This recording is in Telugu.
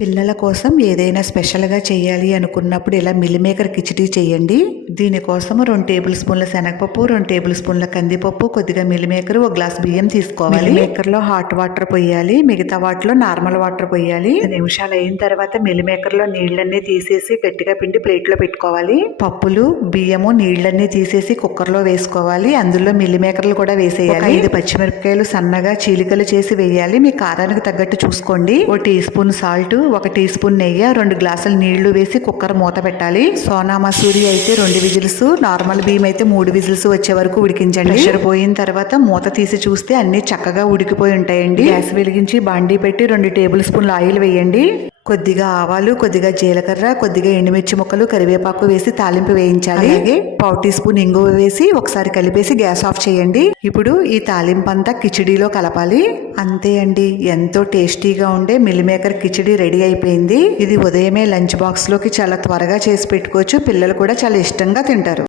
పిల్లల కోసం ఏదైనా స్పెషల్గా చేయాలి అనుకున్నప్పుడు ఇలా మిల్ మేకర్ కిచిడి చేయండి. దీనికోసం రెండు టేబుల్ స్పూన్ల శనగపప్పు రెండు టేబుల్ స్పూన్ల కందిపప్పు కొద్దిగా మిల్ మేకర్ ఒక గ్లాస్ బియ్యం తీసుకోవాలి. మేకర్లో హాట్ వాటర్ పోయాలి మిగతా వాటిలో నార్మల్ వాటర్ పోయాలి. నిమిషాలు అయిన తర్వాత మిల్ మేకర్లో నీళ్ళన్నీ తీసేసి గట్టిగా పిండి ప్లేట్లో పెట్టుకోవాలి. పప్పులు బియ్యము నీళ్ళన్నీ తీసేసి కుక్కర్లో వేసుకోవాలి. అందులో మిల్ మేకర్లు కూడా వేసేయాలి. ఐదు పచ్చిమిరపకాయలు సన్నగా చీలికలు చేసి వేయాలి. మీ కారానికి తగ్గట్టు చూసుకోండి. ఒక టీ స్పూన్ సాల్ట్ ఒక టీ స్పూన్ నెయ్యి రెండు గ్లాసులు నీళ్ళు వేసి కుక్కర్ మూత పెట్టాలి. సోనా మసూరి అయితే రెండు విజిల్స్ నార్మల్ బియ్యం అయితే మూడు విజిల్స్ వచ్చే వరకు ఉడికించండి. ప్రెషర్ పోయిన తర్వాత మూత తీసి చూస్తే అన్ని చక్కగా ఉడికిపోయి ఉంటాయండి. గ్యాస్ వెలిగించి బాండీ పెట్టి రెండు టేబుల్ స్పూన్ల ఆయిల్ వేయండి. కొద్దిగా ఆవాలు కొద్దిగా జీలకర్ర కొద్దిగా ఎండుమిర్చి ముక్కలు కరివేపాకు వేసి తాలింపు వేయించాలి. అలాగే పావు టీ స్పూన్ ఇంగువ వేసి ఒకసారి కలిపేసి గ్యాస్ ఆఫ్ చేయండి. ఇప్పుడు ఈ తాలింపు అంతా కిచిడీలో కలపాలి. అంతే అండి. ఎంతో టేస్టీగా ఉండే మిల్ మేకర్ కిచిడి రెడీ అయిపోయింది. ఇది ఉదయమే లంచ్ బాక్స్లోకి చాలా త్వరగా చేసి పెట్టుకోవచ్చు. పిల్లలు కూడా చాలా ఇష్టంగా తింటారు.